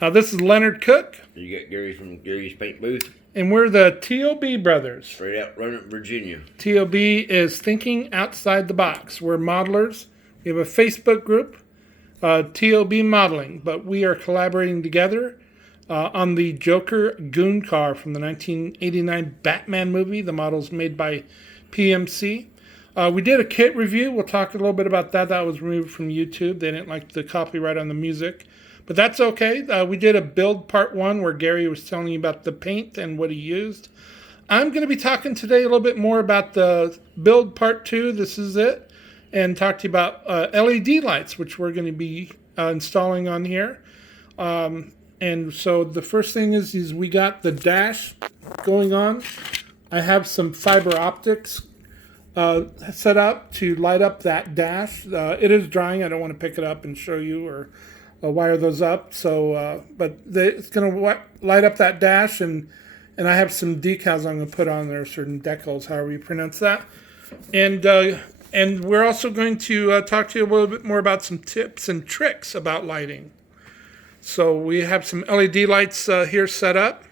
This is Leonard Cook. You got Gary from Gary's Paint Booth. And we're the T.O.B. brothers. Straight out Roanoke, Virginia. T.O.B. is thinking outside the box. We're modelers. We have a Facebook group, T.O.B. Modeling. But we are collaborating together on the Joker Goon Car from the 1989 Batman movie. The model's made by PMC. We did a kit review. We'll talk a little bit about that. That was removed from YouTube. They didn't like the copyright on the music. But that's okay. We did a build part 1 where Gary was telling you about the paint and what he used. I'm going to be talking today a little bit more about the build part 2. This is it. And talk to you about LED lights, which we're going to be installing on here. And so the first thing is we got the dash going on. I have some fiber optics set up to light up that dash. It is drying. I don't want to pick it up and show you or wire those up. So, but it's going to light up that dash, and I have some decals I'm going to put on there, certain decals, however you pronounce that. And we're also going to talk to you a little bit more about some tips and tricks about lighting. So we have some LED lights here set up,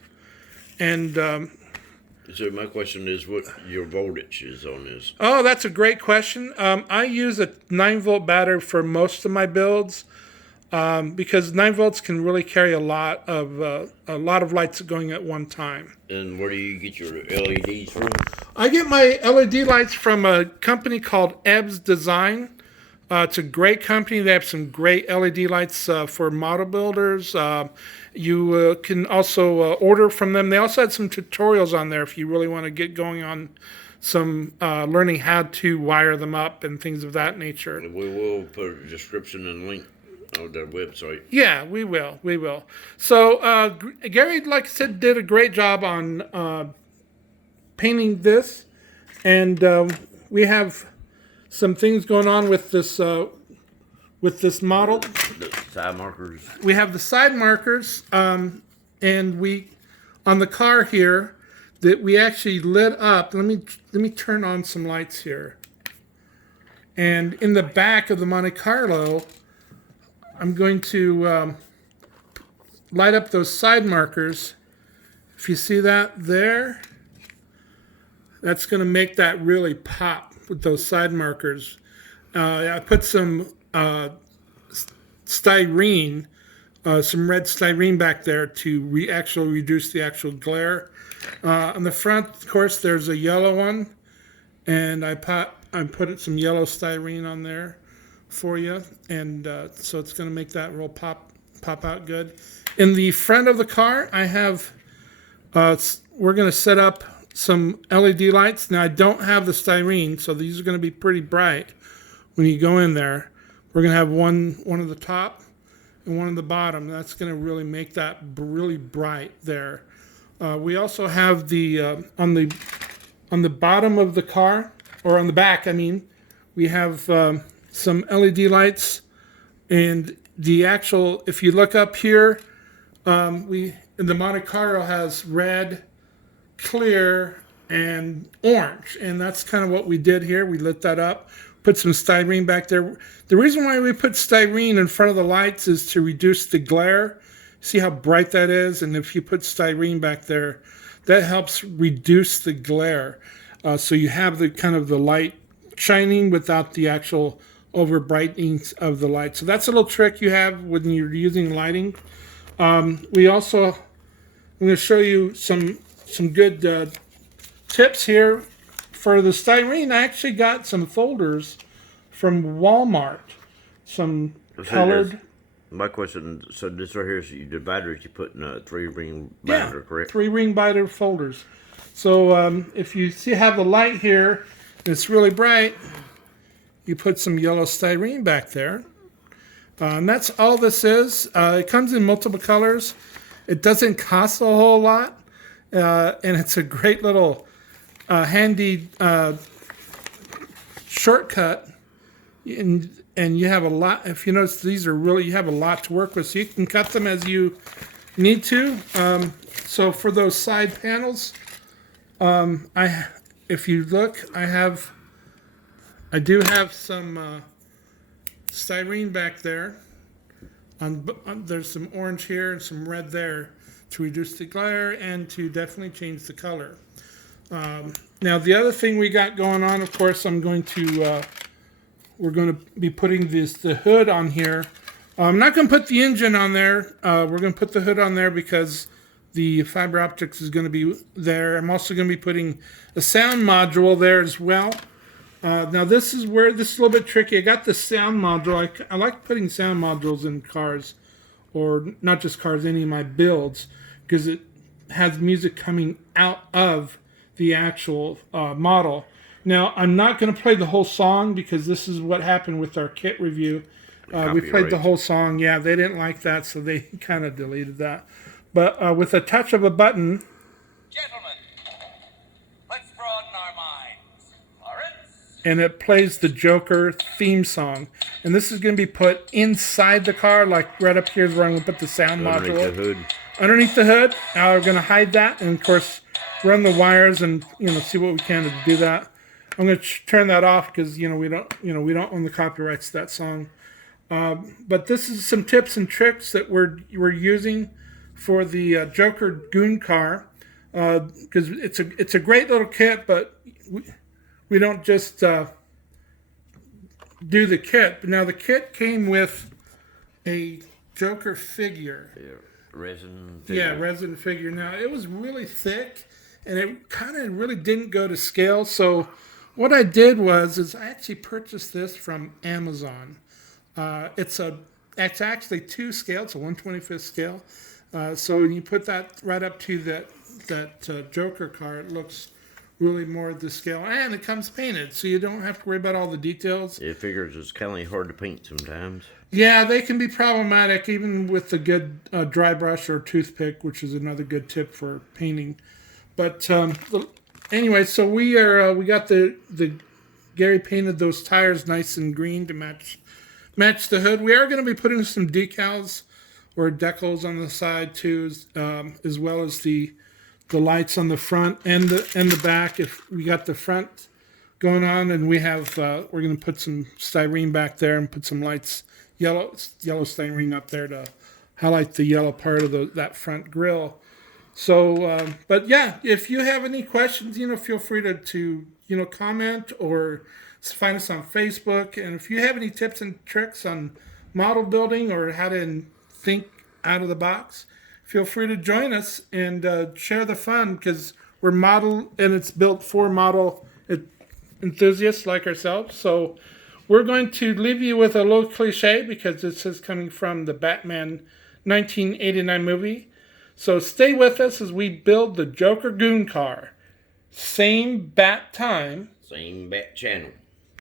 and so my question is what your voltage is on this. Oh, that's a great question. I use a 9-volt battery for most of my builds. Because 9 volts can really carry a lot of lights going at one time. And where do you get your LEDs from? I get my LED lights from a company called Ebbs Design. It's a great company. They have some great LED lights for model builders. You can also order from them. They also had some tutorials on there if you really want to get going on some learning how to wire them up and things of that nature. We will put a description and link on their website. Yeah, we will. So Gary, like I said, did a great job on painting this, and we have some things going on with this model. The side markers. We have the side markers, and we on the car here that we actually lit up. Let me turn on some lights here, and in the back of the Monte Carlo, I'm going to light up those side markers. If you see that there, that's going to make that really pop with those side markers. I put some styrene, some red styrene back there to actually reduce the actual glare. On the front, of course, there's a yellow one, and I put some yellow styrene on there for you, and so it's going to make that real pop out good. In the front of the car, I have we're going to set up some LED lights. Now I don't have the styrene, so these are going to be pretty bright when you go in there. We're going to have one at the top and one at the bottom. That's going to really make that really bright there. We also have the on the bottom of the car, or on the back, I mean, we have some LED lights, and the actual, if you look up here, the Monte Carlo has red, clear, and orange, and that's kind of what we did here. We lit that up, put some styrene back there. The reason why we put styrene in front of the lights is to reduce the glare. See how bright that is? And if you put styrene back there, that helps reduce the glare. So you have the kind of the light shining without the actual over brightening of the light. So that's a little trick you have when you're using lighting. We also, I'm going to show you some good tips here. For the styrene, I actually got some folders from Walmart. Some colored. My question, so this right here is the batteries you put in a 3-ring binder, correct? 3-ring binder folders. So if you have the light here, and it's really bright, you put some yellow styrene back there. And that's all this is. It comes in multiple colors. It doesn't cost a whole lot. And it's a great little handy shortcut. And you have a lot. If you notice, these are really, you have a lot to work with. So you can cut them as you need to. So for those side panels, if you look, I do have some styrene back there. There's some orange here and some red there to reduce the glare and to definitely change the color. Now the other thing we got going on, of course, we're going to be putting the hood on here. I'm not going to put the engine on there. We're going to put the hood on there because the fiber optics is going to be there. I'm also going to be putting a sound module there as well. Now this is where this is a little bit tricky. I got the sound module. I like putting sound modules in cars, or not just cars, any of my builds, because it has music coming out of the actual model. Now I'm not going to play the whole song because this is what happened with our kit review. We played the whole song. Yeah, they didn't like that, so they kind of deleted that. But with a touch of a button, gentlemen, let's broaden our minds. Lawrence? And it plays the Joker theme song. And this is going to be put inside the car, like right up here is where I'm going to put the sound module. Underneath the hood. Underneath the hood. Now we're going to hide that, and of course run the wires and see what we can to do that. I'm going to turn that off because we don't own the copyrights to that song. But this is some tips and tricks that we're using for the Joker Goon Car, because it's a great little kit, but we don't just do the kit. But now the kit came with a Joker figure. Yeah, resin figure. Yeah, resin figure. Now it was really thick, and it kind of really didn't go to scale. So what I did is I actually purchased this from Amazon. It's actually 2 scale. It's a 1/25 scale. So when you put that right up to that Joker car, it looks really more the scale, and it comes painted, so you don't have to worry about all the details. It figures it's kind of hard to paint sometimes. Yeah, they can be problematic, even with a good dry brush or toothpick, which is another good tip for painting. But anyway, so we got the Gary painted those tires nice and green to match the hood. We are going to be putting some decals or decals on the side too, as well as the lights on the front and the back. If we got the front going on, and we have we're going to put some styrene back there and put some lights, yellow styrene up there to highlight the yellow part of that front grille. So, but yeah, if you have any questions, feel free to comment or find us on Facebook. And if you have any tips and tricks on model building or how to think out of the box, feel free to join us and share the fun, because we're model and it's built for model enthusiasts like ourselves. So we're going to leave you with a little cliche, because this is coming from the Batman 1989 movie. So stay with us as we build the Joker Goon Car. Same bat time. Same bat channel.